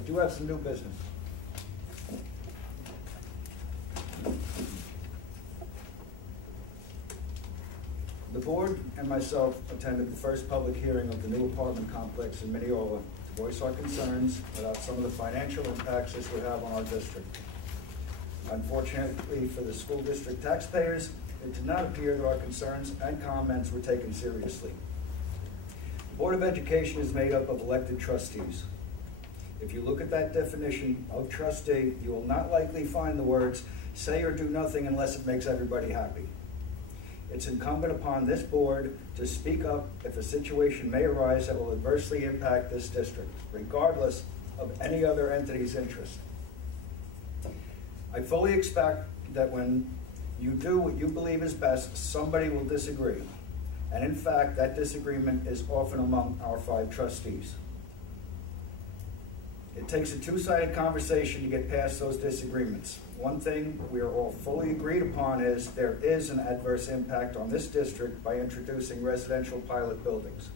I do have some new business. The board and myself attended the first public hearing of the new apartment complex in Mineola to voice our concerns about some of the financial impacts this would have on our district. Unfortunately for the school district taxpayers, it did not appear that our concerns and comments were taken seriously. The Board of Education is made up of elected trustees. If you look at that definition of trustee, you will not likely find the words "say or do nothing unless it makes everybody happy." It's incumbent upon this board to speak up if a situation may arise that will adversely impact this district, regardless of any other entity's interest. I fully expect that when you do what you believe is best, somebody will disagree. And in fact, that disagreement is often among our 5 trustees. It takes a two-sided conversation to get past those disagreements. One thing we are all fully agreed upon is there is an adverse impact on this district by introducing residential pilot buildings.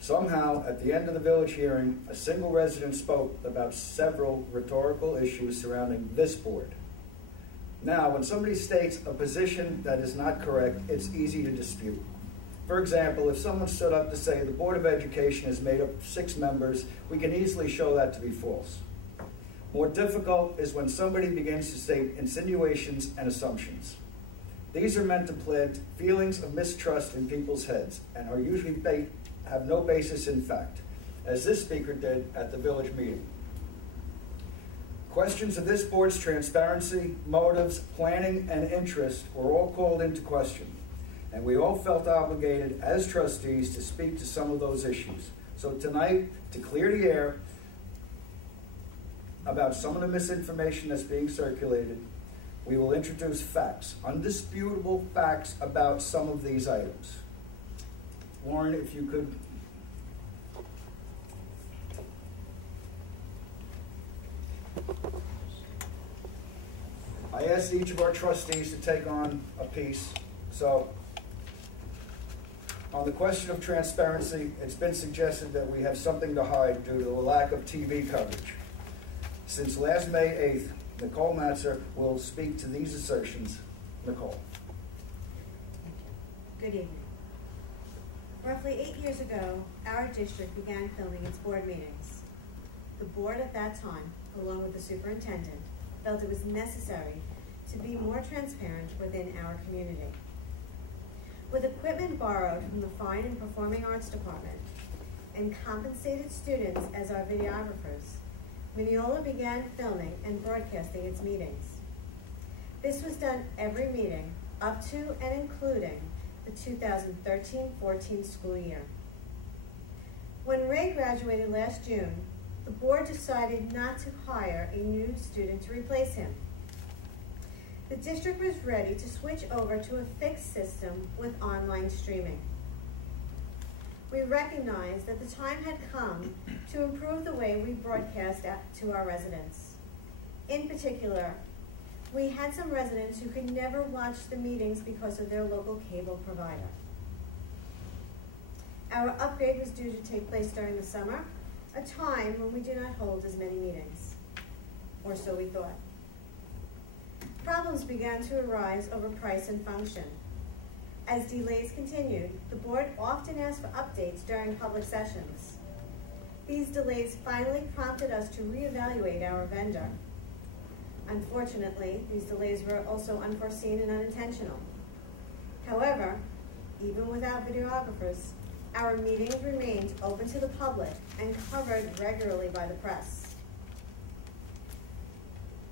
Somehow, at the end of the village hearing, a single resident spoke about several rhetorical issues surrounding this board. Now, when somebody states a position that is not correct, it's easy to dispute. For example, if someone stood up to say the Board of Education is made up of 6 members, we can easily show that to be false. More difficult is when somebody begins to state insinuations and assumptions. These are meant to plant feelings of mistrust in people's heads and are usually have no basis in fact, as this speaker did at the village meeting. Questions of this board's transparency, motives, planning, and interest were all called into question, and we all felt obligated as trustees to speak to some of those issues. So tonight, to clear the air about some of the misinformation that's being circulated, we will introduce facts, undisputable facts about some of these items. Warren, if you could. I asked each of our trustees to take on a piece. So, on the question of transparency, it's been suggested that we have something to hide due to the lack of TV coverage. Since last May 8th, Nicole Matzer will speak to these assertions. Nicole. Good evening. Roughly 8 years ago, our district began filming its board meetings. The board at that time, along with the superintendent, felt it was necessary to be more transparent within our community. With equipment borrowed from the Fine and Performing Arts Department and compensated students as our videographers, Mineola began filming and broadcasting its meetings. This was done every meeting up to and including the 2013-14 school year. When Ray graduated last June, the board decided not to hire a new student to replace him. The district was ready to switch over to a fixed system with online streaming. We recognized that the time had come to improve the way we broadcast to our residents. In particular, we had some residents who could never watch the meetings because of their local cable provider. Our upgrade was due to take place during the summer, a time when we do not hold as many meetings, or so we thought. Problems began to arise over price and function. As delays continued, the board often asked for updates during public sessions. These delays finally prompted us to reevaluate our vendor. Unfortunately, these delays were also unforeseen and unintentional. However, even without videographers, our meetings remained open to the public and covered regularly by the press.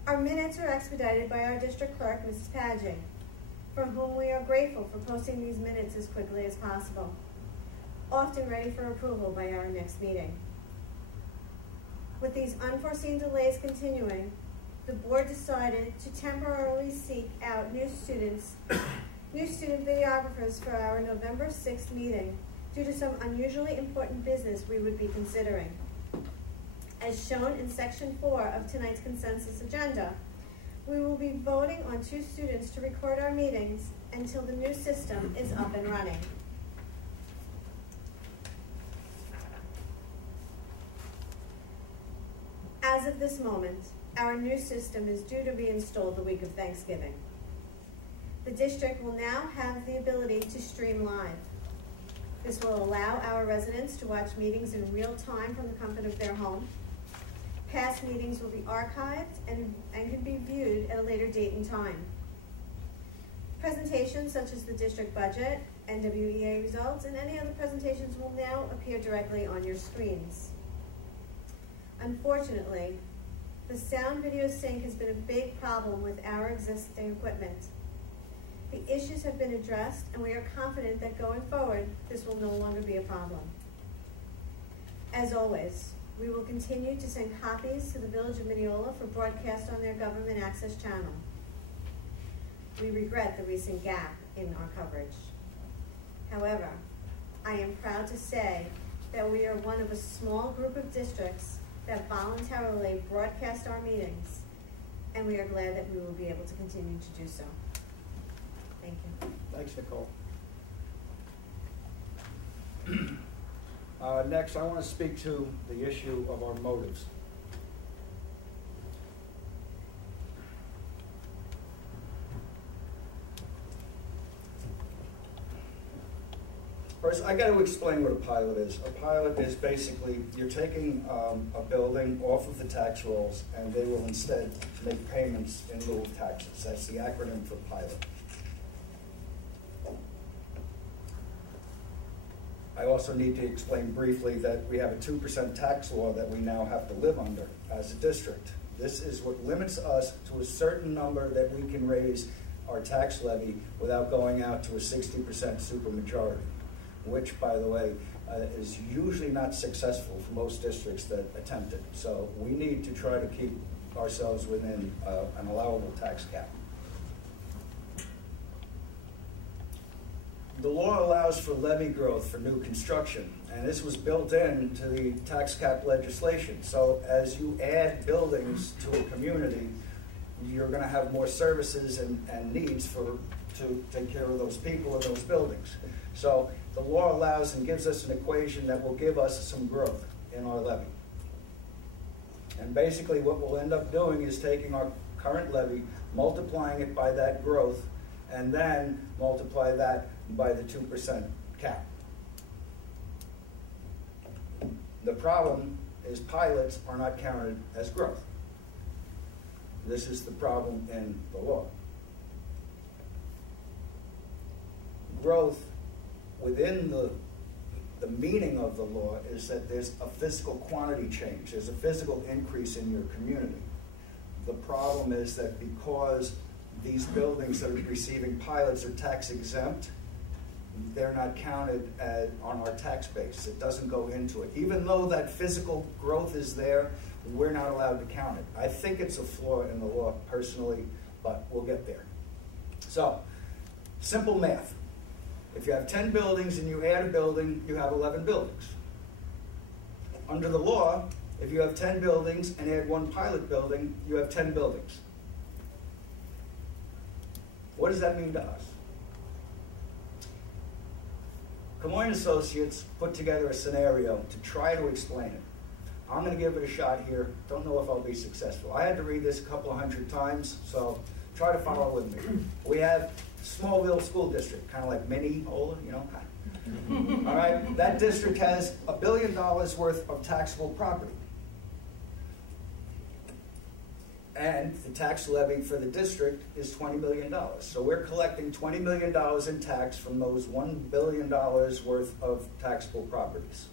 Our minutes are expedited by our district clerk, Mrs. Padging, for whom we are grateful for posting these minutes as quickly as possible, often ready for approval by our next meeting. With these unforeseen delays continuing, the board decided to temporarily seek out new student videographers for our November 6th meeting due to some unusually important business we would be considering. As shown in Section 4 of tonight's consensus agenda, we will be voting on 2 students to record our meetings until the new system is up and running. As of this moment, our new system is due to be installed the week of Thanksgiving. The district will now have the ability to stream live. This will allow our residents to watch meetings in real time from the comfort of their home. Past meetings will be archived and can be viewed at a later date and time. Presentations such as the district budget, NWEA results, and any other presentations will now appear directly on your screens. Unfortunately, the sound video sync has been a big problem with our existing equipment. The issues have been addressed, and we are confident that going forward, this will no longer be a problem. As always, we will continue to send copies to the Village of Mineola for broadcast on their government access channel. We regret the recent gap in our coverage. However, I am proud to say that we are one of a small group of districts that voluntarily broadcast our meetings, and we are glad that we will be able to continue to do so. Thank you. Thanks, Nicole. Next, I want to speak to the issue of our motives. First, I got to explain what a pilot is. A pilot is basically, you're taking a building off of the tax rolls, and they will instead make payments in lieu of taxes. That's the acronym for pilot. I also need to explain briefly that we have a 2% tax law that we now have to live under as a district. This is what limits us to a certain number that we can raise our tax levy without going out to a 60% supermajority, which, by the way, is usually not successful for most districts that attempt it. So we need to try to keep ourselves within an allowable tax cap. The law allows for levy growth for new construction, and this was built into the tax cap legislation. So as you add buildings to a community, you're going to have more services and needs to take care of those people and those buildings. So the law allows and gives us an equation that will give us some growth in our levy. And basically what we'll end up doing is taking our current levy, multiplying it by that growth, and then multiply that by the 2% cap. The problem is pilots are not counted as growth. This is the problem in the law. Growth within the meaning of the law is that there's a physical quantity change. There's a physical increase in your community. The problem is that because these buildings that are receiving pilots are tax exempt, they're not counted on our tax base. It doesn't go into it. Even though that physical growth is there, we're not allowed to count it. I think it's a flaw in the law personally, but we'll get there. So, simple math. If you have 10 buildings and you add a building, you have 11 buildings. Under the law, if you have 10 buildings and add one pilot building, you have 10 buildings. What does that mean to us? Camoin Associates put together a scenario to try to explain it. I'm going to give it a shot here. Don't know if I'll be successful. I had to read this a couple of hundred times, so try to follow with me. We have Smallville School District, kind of like Mineola, you know. All right, that district has $1 billion worth of taxable property. And the tax levy for the district is $20 million. So we're collecting $20 million in tax from those $1 billion worth of taxable properties.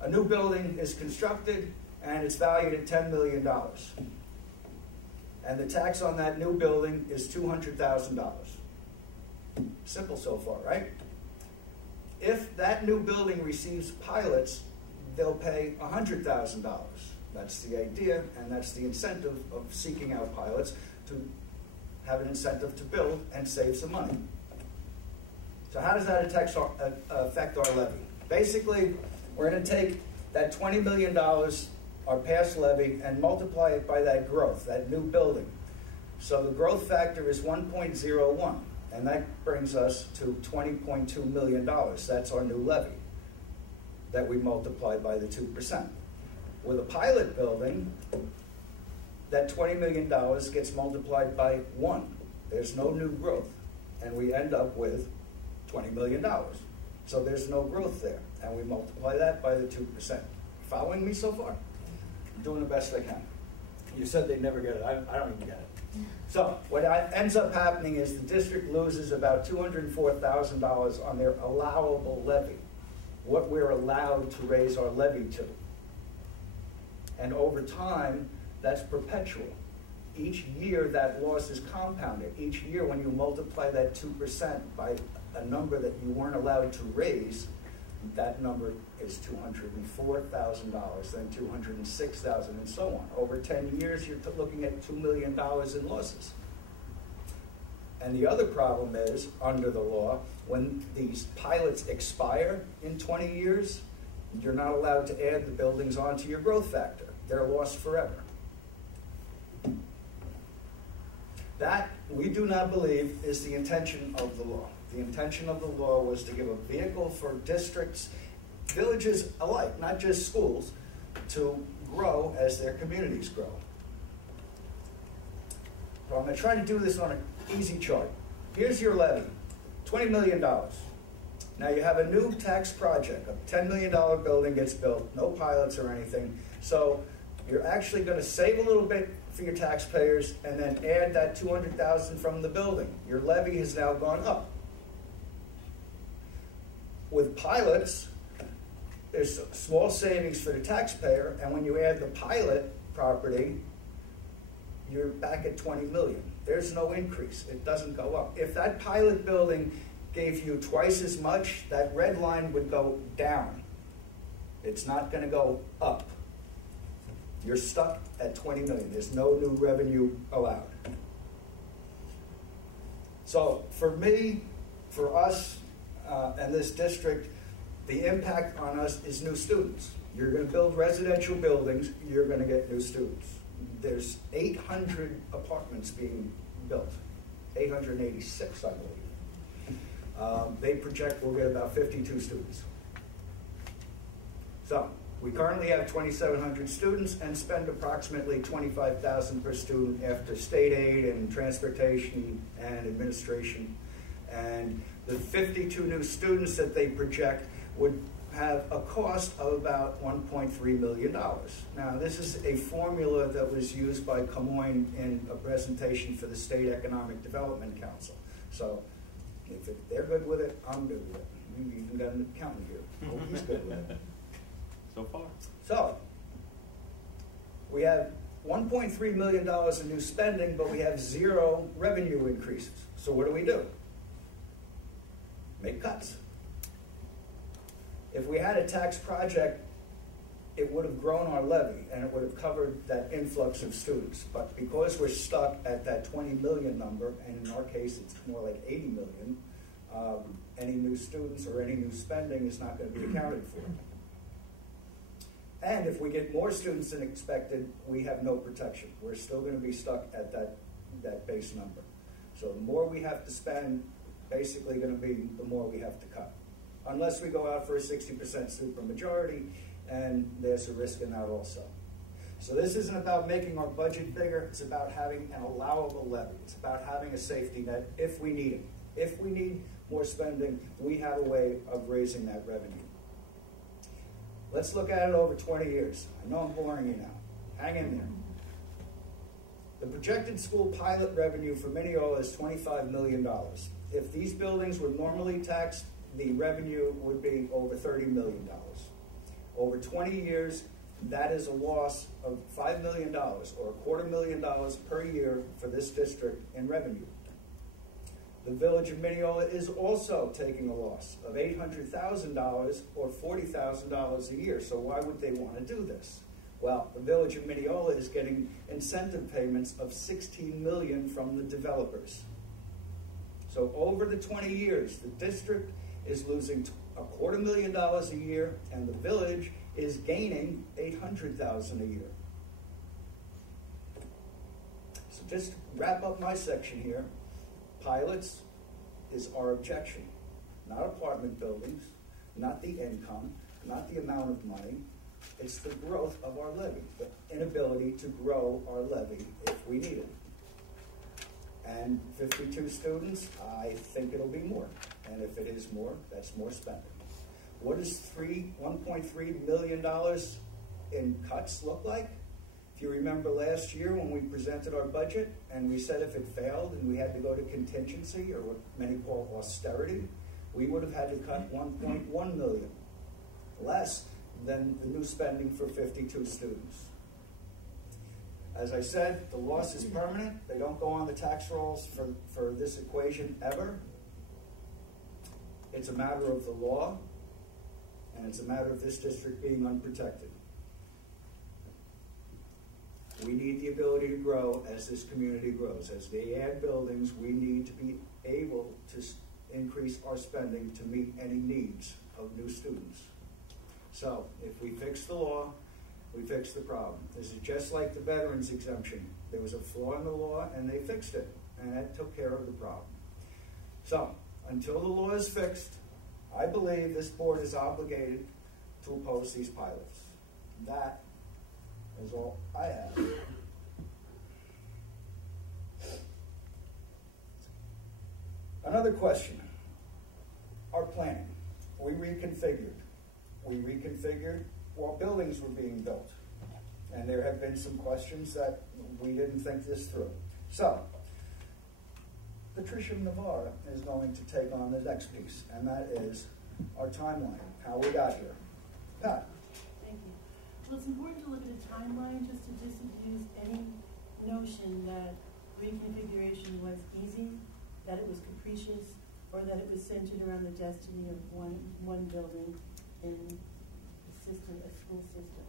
A new building is constructed and it's valued at $10 million. And the tax on that new building is $200,000. Simple so far, right? If that new building receives pilots, they'll pay $100,000. That's the idea, and that's the incentive of seeking out pilots, to have an incentive to build and save some money. So how does that affect our levy? Basically, we're going to take that $20 million, our past levy, and multiply it by that growth, that new building. So the growth factor is 1.01, and that brings us to $20.2 million. That's our new levy that we multiply by the 2%. With a pilot building, that $20 million gets multiplied by 1. There's no new growth. And we end up with $20 million. So there's no growth there. And we multiply that by the 2%. Following me so far? Doing the best I can. You said they'd never get it. I don't even get it. So what ends up happening is the district loses about $204,000 on their allowable levy, what we're allowed to raise our levy to. And over time, that's perpetual. Each year, that loss is compounded. Each year, when you multiply that 2% by a number that you weren't allowed to raise, that number is $204,000, then $206,000, and so on. Over 10 years, you're looking at $2 million in losses. And the other problem is, under the law, when these pilots expire in 20 years, you're not allowed to add the buildings onto your growth factor. They're lost forever. That, we do not believe, is the intention of the law. The intention of the law was to give a vehicle for districts, villages alike, not just schools, to grow as their communities grow. So I'm going to try to do this on an easy chart. Here's your levy, $20 million. Now you have a new tax project, a $10 million building gets built, no pilots or anything, so you're actually going to save a little bit for your taxpayers and then add that $200,000 from the building. Your levy has now gone up. With pilots, there's small savings for the taxpayer, and when you add the pilot property, you're back at $20 million. There's no increase. It doesn't go up. If that pilot building gave you twice as much, that red line would go down. It's not going to go up. You're stuck at $20 million. There's no new revenue allowed. So for me, for us, and this district, the impact on us is new students. You're going to build residential buildings, you're going to get new students. There's 800 apartments being built, 886, I believe. They project we'll get about 52 students. So we currently have 2,700 students and spend approximately $25,000 per student after state aid and transportation and administration. And the 52 new students that they project would have a cost of about $1.3 million. Now, this is a formula that was used by Camoin in a presentation for the State Economic Development Council. So if they're good with it, I'm good with it. We've even got an accountant here. Hope he's good with it. So far. So we have $1.3 million in new spending, but we have 0 revenue increases. So what do? Make cuts. If we had a tax project, it would have grown our levy and it would have covered that influx of students. But because we're stuck at that 20 million number, and in our case it's more like 80 million, any new students or any new spending is not going to be accounted for. And if we get more students than expected, we have no protection. We're still going to be stuck at that base number. So the more we have to spend, basically going to be the more we have to cut. Unless we go out for a 60% supermajority, and there's a risk in that also. So this isn't about making our budget bigger, it's about having an allowable levy. It's about having a safety net if we need it. If we need more spending, we have a way of raising that revenue. Let's look at it over 20 years. I know I'm boring you now. Hang in there. The projected school pilot revenue for Mineola is $25 million. If these buildings were normally taxed, the revenue would be over $30 million. Over 20 years, that is a loss of $5 million, or $250,000 per year for this district in revenue. The village of Mineola is also taking a loss of $800,000 or $40,000 a year. So why would they want to do this? Well, the village of Mineola is getting incentive payments of $16 million from the developers. So over the 20 years, the district is losing $250,000 a year, and the village is gaining $800,000 a year. So just to wrap up my section here, pilots is our objection, not apartment buildings, not the income, not the amount of money. It's the growth of our levy, the inability to grow our levy if we need it. And 52 students, I think it'll be more. And if it is more, that's more spending. What does $1.3 million in cuts look like? If you remember last year when we presented our budget and we said if it failed and we had to go to contingency, or what many call austerity, we would have had to cut $1.1 million, less than the new spending for 52 students. As I said, the loss is permanent. They don't go on the tax rolls for this equation ever. It's a matter of the law, and it's a matter of this district being unprotected. We need the ability to grow as this community grows. As they add buildings, we need to be able to increase our spending to meet any needs of new students. So, if we fix the law, we fix the problem. This is just like the veterans exemption. There was a flaw in the law, and they fixed it, and that took care of the problem. So, until the law is fixed, I believe this board is obligated to oppose these pilots. That is all I have. Another question. Our planning. We reconfigured while buildings were being built. And there have been some questions that we didn't think this through. So, Patricia Navarra is going to take on the next piece, and that is our timeline, how we got here. Pat. Thank you. Well, it's important to look at a timeline just to disabuse any notion that reconfiguration was easy, that it was capricious, or that it was centered around the destiny of one building in a school system.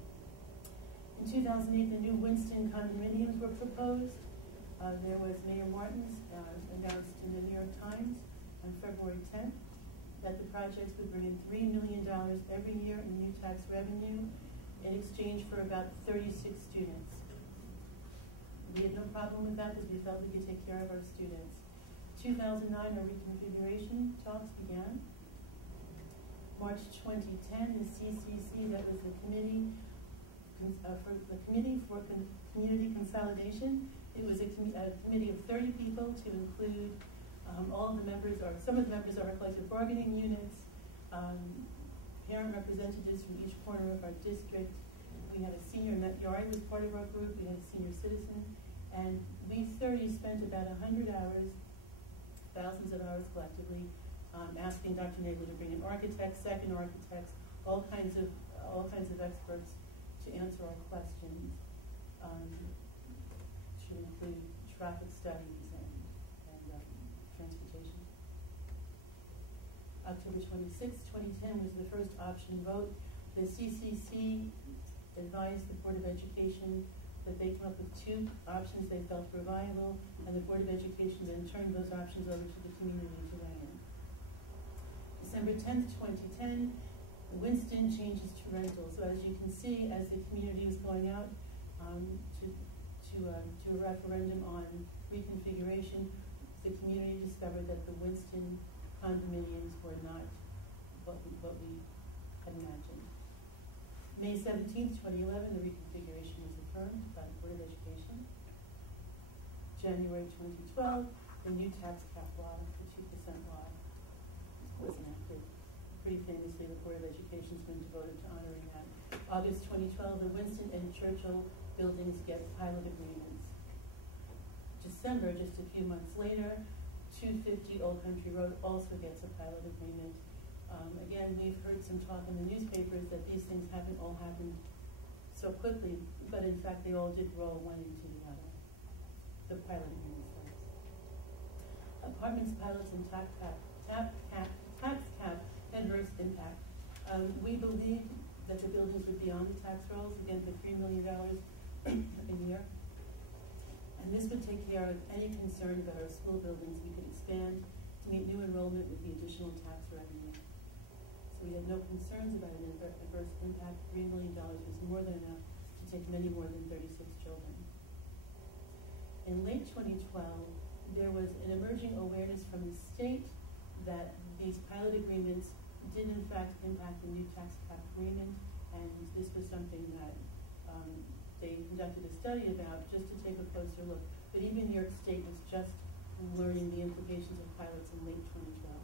In 2008, the new Winston condominiums were proposed. There was Mayor Martin's announced in the New York Times on February 10th that the projects would bring in $3 million every year in new tax revenue in exchange for about 36 students. We had no problem with that because we felt we could take care of our students. 2009, our reconfiguration talks began. March 2010, the CCC, that was the Committee for Community Consolidation. It was a committee of 30 people to include all of the members, or some of the members of our collective bargaining units, parent representatives from each corner of our district. We had a senior, Matt Yard was part of our group, we had a senior citizen, and we 30 spent about 100 hours, thousands of hours collectively, asking Dr. Nagel to bring in architects, second architects, all kinds of experts to answer our questions, to include traffic studies and transportation. October 26, 2010 was the first option vote. The CCC advised the Board of Education that they come up with two options they felt were viable, and the Board of Education then turned those options over to the community to weigh in. December 10th, 2010, Winston changes to rental. So as you can see, as the community is going out to a referendum on reconfiguration, the community discovered that the Winston condominiums were not what we had imagined. May 17th, 2011, the reconfiguration was affirmed by the Board of Education. January 2012, the new tax cap law, the 2% law, was enacted. Pretty famously, the Board of Education has been devoted to honoring that. August 2012, the Winston and Churchill buildings get pilot agreements. December, just a few months later, 250 Old Country Road also gets a pilot agreement. Again, we've heard some talk in the newspapers that these things haven't all happened so quickly, but in fact they all did roll one into the other. The pilot agreements. Apartments, pilots, and tax cap adverse impact. We believe that the buildings would be on the tax rolls, again for $3 million a year. And this would take care of any concern about our school buildings. We could expand to meet new enrollment with the additional tax revenue. So we had no concerns about an adverse impact. $3 million was more than enough to take many more than 36 children. In late 2012, there was an emerging awareness from the state that these pilot agreements did in fact impact the new tax cap agreement, And this was something that they conducted a study about just to take a closer look. But even New York State was just learning the implications of pilots in late 2012.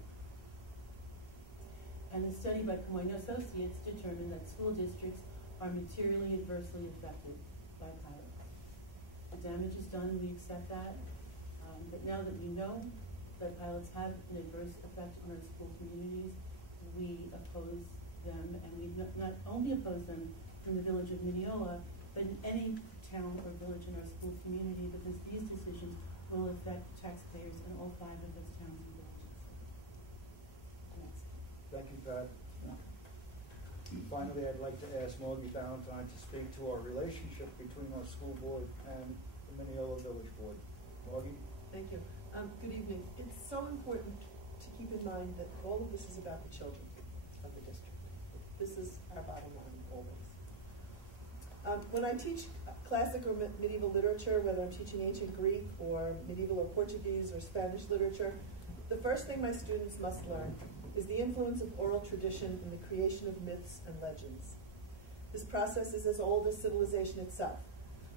And the study by Comoy Associates determined that school districts are materially adversely affected by pilots. The damage is done, we accept that. But now that we know that pilots have an adverse effect on our school communities, we oppose them, and we not only oppose them in the village of Mineola, but in any town or village in our school community, because these decisions will affect taxpayers in all 5 of those towns and villages. Next. Thank you, Pat. Finally, I'd like to ask Morgie Valentine to speak to our relationship between our school board and the Mineola Village Board. Morgie? Thank you. Good evening. It's so important to keep in mind that all of this is about the children of the district. This is our bottom line always. When I teach classic or medieval literature, whether I'm teaching ancient Greek or medieval or Portuguese or Spanish literature, the first thing my students must learn is the influence of oral tradition in the creation of myths and legends. This process is as old as civilization itself.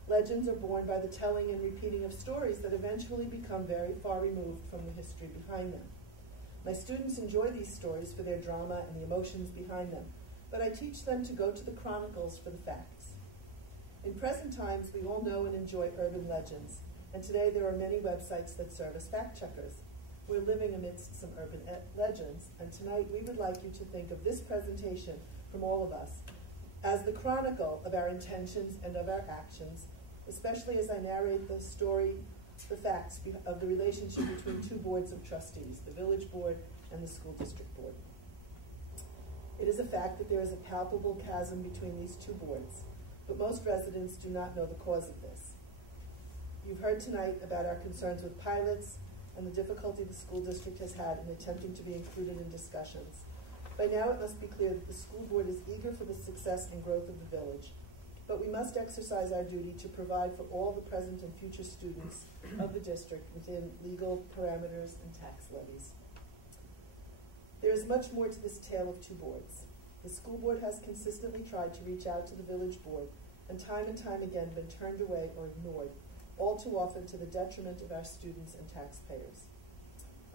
Legends are born by the telling and repeating of stories that eventually become very far removed from the history behind them. My students enjoy these stories for their drama and the emotions behind them, but I teach them to go to the chronicles for the facts. In present times, we all know and enjoy urban legends, and today there are many websites that serve as fact checkers. We're living amidst some urban legends, and tonight we would like you to think of this presentation from all of us as the chronicle of our intentions and of our actions, especially as I narrate the story, the facts of the relationship between 2 boards of trustees, the village board and the school district board. It is a fact that there is a palpable chasm between these 2 boards, but most residents do not know the cause of this. You've heard tonight about our concerns with pilots and the difficulty the school district has had in attempting to be included in discussions. By now it must be clear that the school board is eager for the success and growth of the village, but we must exercise our duty to provide for all the present and future students of the district within legal parameters and tax levies. There is much more to this tale of 2 boards. The school board has consistently tried to reach out to the village board and time again been turned away or ignored, all too often to the detriment of our students and taxpayers.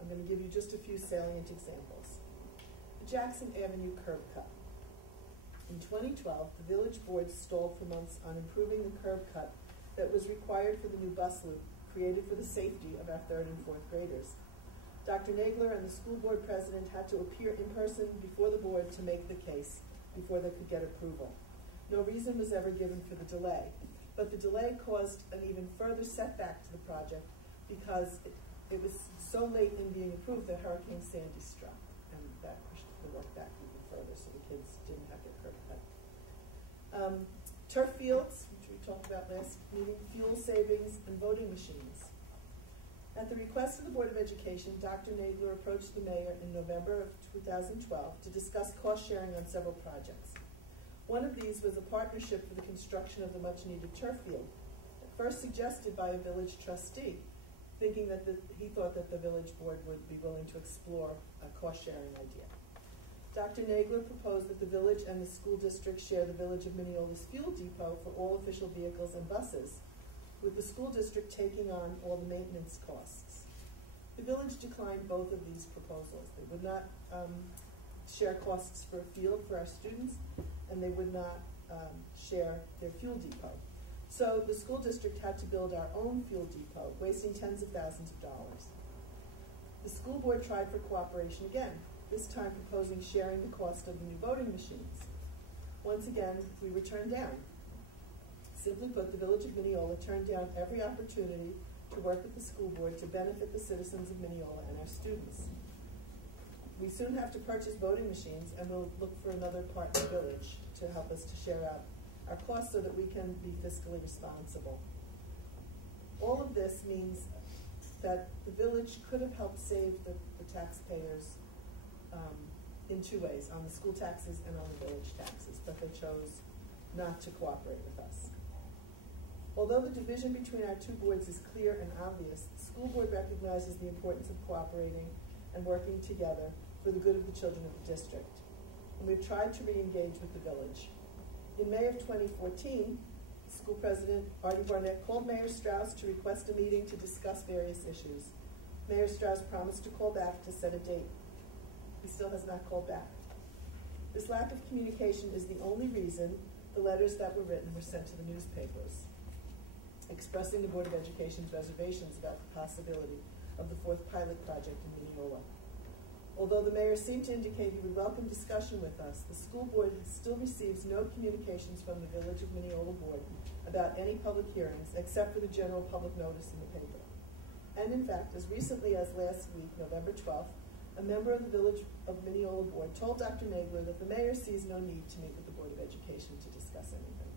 I'm going to give you just a few salient examples. The Jackson Avenue curb cut. In 2012, the village board stalled for months on improving the curb cut that was required for the new bus loop created for the safety of our 3rd and 4th graders. Dr. Nagler and the school board president had to appear in person before the board to make the case before they could get approval. No reason was ever given for the delay, but the delay caused an even further setback to the project because it was so late in being approved that Hurricane Sandy struck, and that pushed the work back even further, so the kids didn't have their curb cut. Turf fields, which we talked about last meeting, fuel savings, and voting machines. At the request of the Board of Education, Dr. Nagler approached the mayor in November of 2012 to discuss cost sharing on several projects. One of these was a partnership for the construction of the much-needed turf field, at first suggested by a village trustee, thinking that he thought that the village board would be willing to explore a cost-sharing idea. Dr. Nagler proposed that the village and the school district share the village of Mineola's fuel depot for all official vehicles and buses, with the school district taking on all the maintenance costs. The village declined both of these proposals. They would not share costs for a field for our students, and they would not share their fuel depot. So the school district had to build our own fuel depot, wasting tens of thousands of dollars. The school board tried for cooperation again, this time proposing sharing the cost of the new voting machines. Once again, we were turned down. Simply put, the village of Mineola turned down every opportunity to work with the school board to benefit the citizens of Mineola and our students. We soon have to purchase voting machines, and we'll look for another partner village to help us to share out our costs so that we can be fiscally responsible. All of this means that the village could have helped save the taxpayers in 2 ways, on the school taxes and on the village taxes, but they chose not to cooperate with us. Although the division between our 2 boards is clear and obvious, the school board recognizes the importance of cooperating and working together for the good of the children of the district. And we've tried to re-engage with the village. In May of 2014, school president Artie Barnett called Mayor Strauss to request a meeting to discuss various issues. Mayor Strauss promised to call back to set a date. He still has not called back. This lack of communication is the only reason the letters that were written were sent to the newspapers, expressing the Board of Education's reservations about the possibility of the fourth pilot project in Mineola. Although the mayor seemed to indicate he would welcome discussion with us, the school board still receives no communications from the Village of Mineola Board about any public hearings except for the general public notice in the paper. And in fact, as recently as last week, November 12th, a member of the Village of Mineola Board told Dr. Nagler that the mayor sees no need to meet with the Board of Education to discuss anything.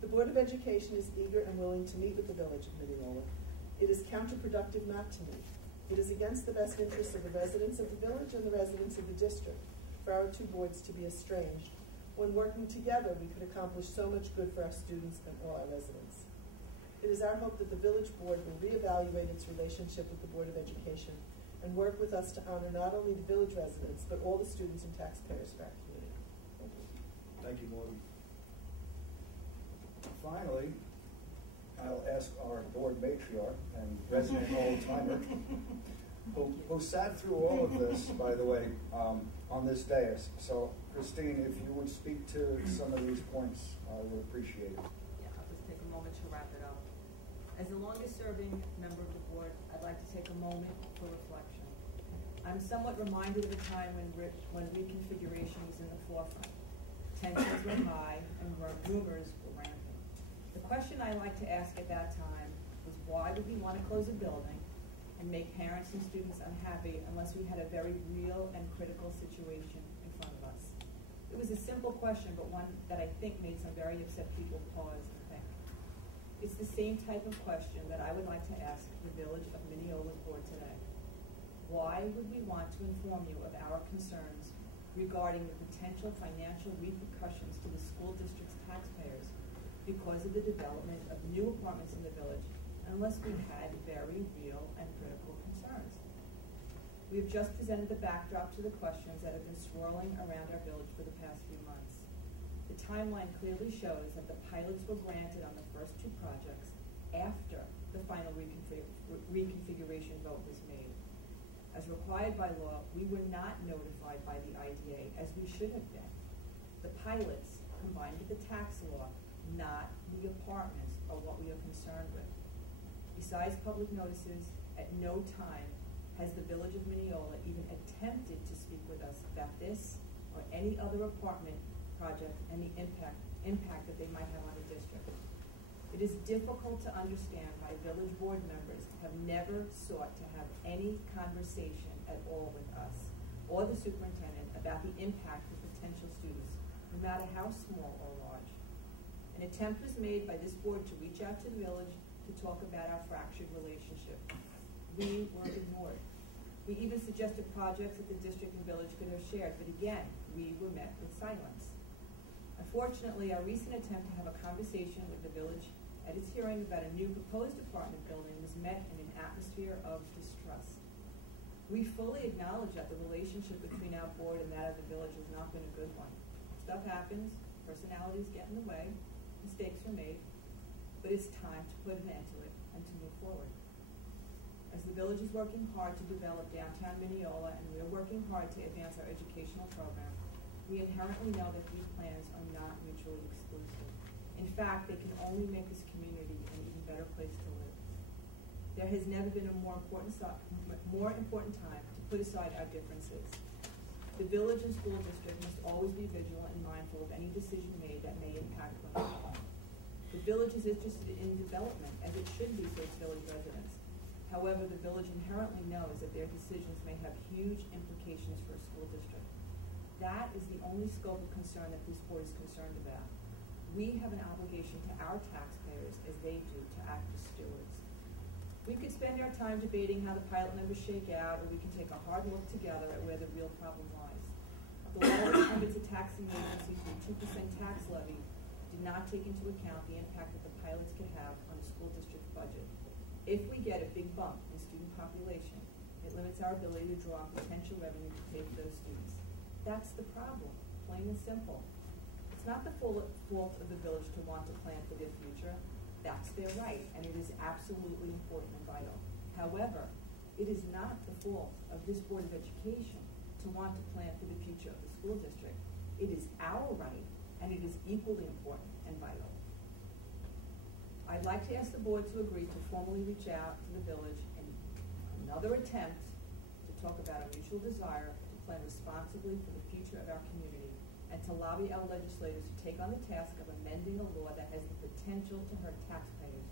The Board of Education is eager and willing to meet with the Village of Mineola. It is counterproductive not to meet. It is against the best interests of the residents of the village and the residents of the district for our two boards to be estranged. When working together, we could accomplish so much good for our students and all our residents. It is our hope that the village board will reevaluate its relationship with the Board of Education and work with us to honor not only the village residents, but all the students and taxpayers of our community. Thank you. Thank you, Morgan. Finally, I'll ask our board matriarch and resident old-timer, who sat through all of this, by the way, on this dais. So, Christine, if you would speak to some of these points, I would appreciate it. Yeah, I'll just take a moment to wrap it up. As the longest-serving member of the board, I'd like to take a moment for reflection. I'm somewhat reminded of a time when reconfiguration was in the forefront. Tensions were high and rumors were rampant. The question I like to ask at that time was, why would we want to close a building and make parents and students unhappy unless we had a very real and critical situation in front of us? It was a simple question, but one that I think made some very upset people pause and think. It's the same type of question that I would like to ask the Village of Mineola's board today. Why would we want to inform you of our concerns regarding the potential financial repercussions to the school district's taxpayers because of the development of new apartments in the village, unless we had very real and critical concerns? We have just presented the backdrop to the questions that have been swirling around our village for the past few months. The timeline clearly shows that the pilots were granted on the first two projects after the final reconfiguration vote was made. As required by law, we were not notified by the IDA as we should have been. The pilots, combined with the tax law, not the apartments, are what we are concerned with. Besides public notices, at no time has the Village of Mineola even attempted to speak with us about this or any other apartment project and the impact that they might have on the district. It is difficult to understand why village board members have never sought to have any conversation at all with us or the superintendent about the impact of potential students, no matter how small or large. An attempt was made by this board to reach out to the village to talk about our fractured relationship. We were ignored. We even suggested projects that the district and village could have shared, but again, we were met with silence. Unfortunately, our recent attempt to have a conversation with the village at its hearing about a new proposed apartment building was met in an atmosphere of distrust. We fully acknowledge that the relationship between our board and that of the village has not been a good one. Stuff happens, personalities get in the way, mistakes were made, but it's time to put an end to it and to move forward. As the village is working hard to develop downtown Mineola and we are working hard to advance our educational program, we inherently know that these plans are not mutually exclusive. In fact, they can only make this community an even better place to live. There has never been a more important time to put aside our differences. The village and school district must always be vigilant and mindful of any decision made that may impact them. The village is interested in development, as it should be for its village residents. However, the village inherently knows that their decisions may have huge implications for a school district. That is the only scope of concern that this board is concerned about. We have an obligation to our taxpayers, as they do, to act as stewards. We could spend our time debating how the pilot numbers shake out, or we can take a hard look together at where the real problem lies. The law that limits a taxing agency to a 2% tax levy did not take into account the impact that the pilots could have on the school district's budget. If we get a big bump in student population, it limits our ability to draw on potential revenue to pay for those students. That's the problem, plain and simple. It's It's not the fault of the village to want to plan for their future. That's their right, and it is absolutely important and vital. However, it is not the fault of this Board of Education to want to plan for the future of the school district. It is our right, and it is equally important and vital. I'd like to ask the board to agree to formally reach out to the village in another attempt to talk about a mutual desire to plan responsibly for the future of our community, and to lobby our legislators to take on the task of amending a law that has the potential to hurt taxpayers,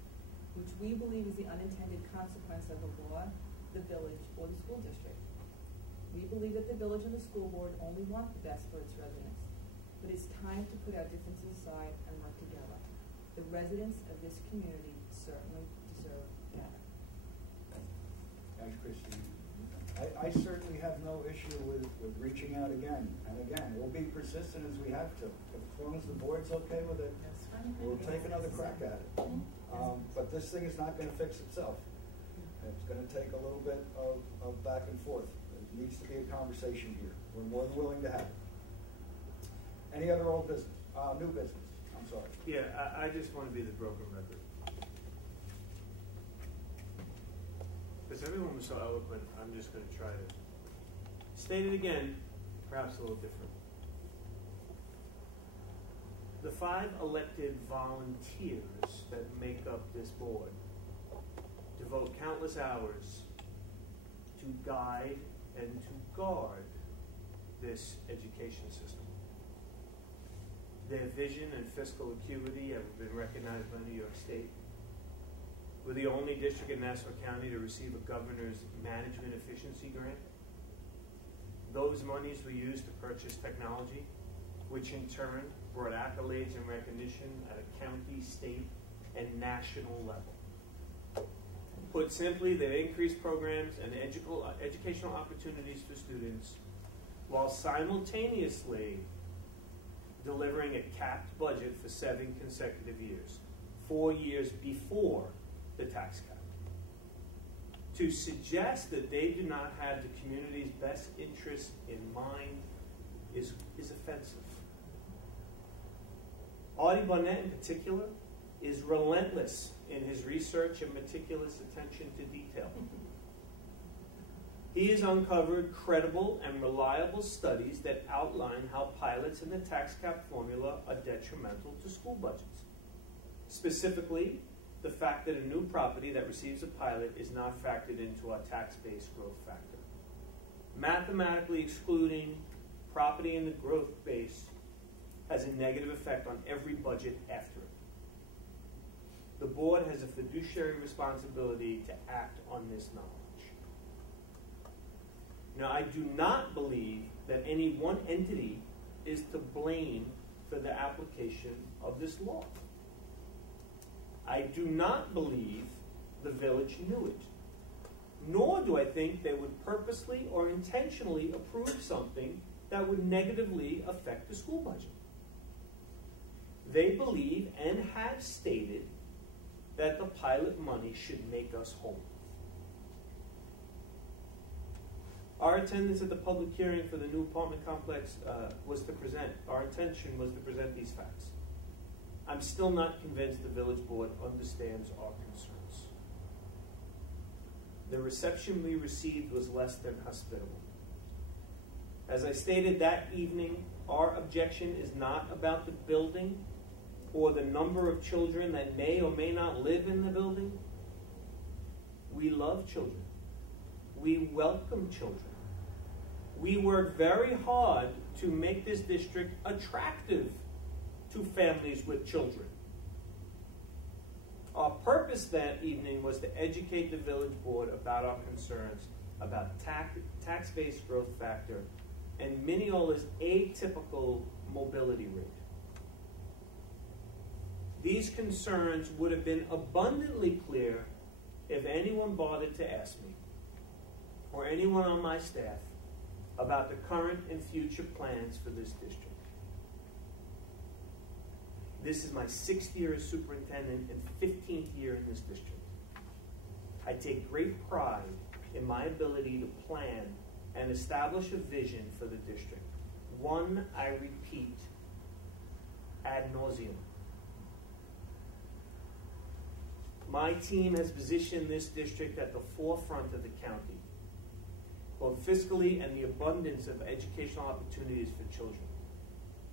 which we believe is the unintended consequence of the law, the village, or the school district. We believe that the village and the school board only want the best for its residents, but it's time to put our differences aside and work together. The residents of this community certainly deserve better. Thanks, Christine. I certainly have no issue with reaching out again and again. We'll be persistent as we have to. As long as the board's okay with it, we'll take another crack at it. But this thing is not going to fix itself. It's going to take a little bit of back and forth. There needs to be a conversation here. We're more than willing to have it. Any other old business? New business? I'm sorry. Yeah, I just want to be the broken record. Because everyone was so eloquent, I'm just going to try to state it again, perhaps a little different. The 5 elected volunteers that make up this board devote countless hours to guide and to guard this education system. Their vision and fiscal acuity have been recognized by New York State. We're the only district in Nassau County to receive a governor's management efficiency grant. Those monies were used to purchase technology, which in turn brought accolades and recognition at a county, state, and national level. Put simply, they increased programs and educational opportunities for students while simultaneously delivering a capped budget for 7 consecutive years, 4 years before the tax cap. To suggest that they do not have the community's best interest in mind is offensive. Artie Barnett in particular is relentless in his research and meticulous attention to detail. He has uncovered credible and reliable studies that outline how pilots in the tax cap formula are detrimental to school budgets. Specifically, the fact that a new property that receives a pilot is not factored into our tax-based growth factor. Mathematically excluding property in the growth base has a negative effect on every budget after it. The board has a fiduciary responsibility to act on this knowledge. Now, I do not believe that any one entity is to blame for the application of this law. I do not believe the village knew it, nor do I think they would purposely or intentionally approve something that would negatively affect the school budget. They believe and have stated that the pilot money should make us whole. Our attendance at the public hearing for the new apartment complex our intention was to present these facts. I'm still not convinced the village board understands our concerns. The reception we received was less than hospitable. As I stated that evening, our objection is not about the building or the number of children that may or may not live in the building. We love children. We welcome children. We work very hard to make this district attractive to families with children. Our purpose that evening was to educate the village board about our concerns about tax-based growth factor and Mineola's atypical mobility rate. These concerns would have been abundantly clear if anyone bothered to ask me, or anyone on my staff, about the current and future plans for this district. This is my 6th year as superintendent and 15th year in this district. I take great pride in my ability to plan and establish a vision for the district. One, I repeat, ad nauseum. My team has positioned this district at the forefront of the county, both fiscally and the abundance of educational opportunities for children.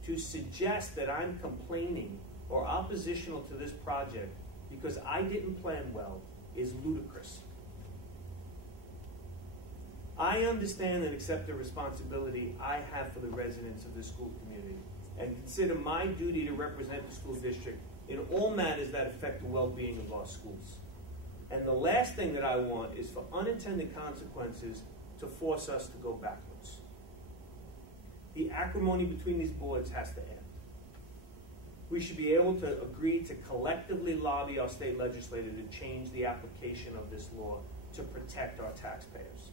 To suggest that I'm complaining or oppositional to this project because I didn't plan well is ludicrous. I understand and accept the responsibility I have for the residents of the school community and consider my duty to represent the school district in all matters that affect the well-being of our schools. And the last thing that I want is for unintended consequences to force us to go backwards. The acrimony between these boards has to end. We should be able to agree to collectively lobby our state legislature to change the application of this law to protect our taxpayers.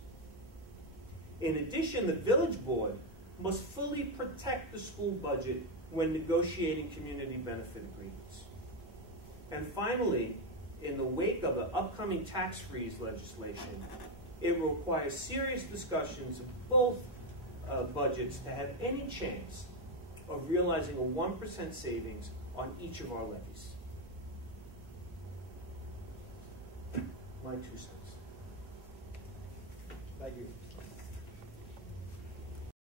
In addition, the village board must fully protect the school budget when negotiating community benefit agreements. And finally, in the wake of the upcoming tax freeze legislation, it will require serious discussions of both budgets to have any chance of realizing a 1% savings on each of our levies. My 2 cents. Thank you.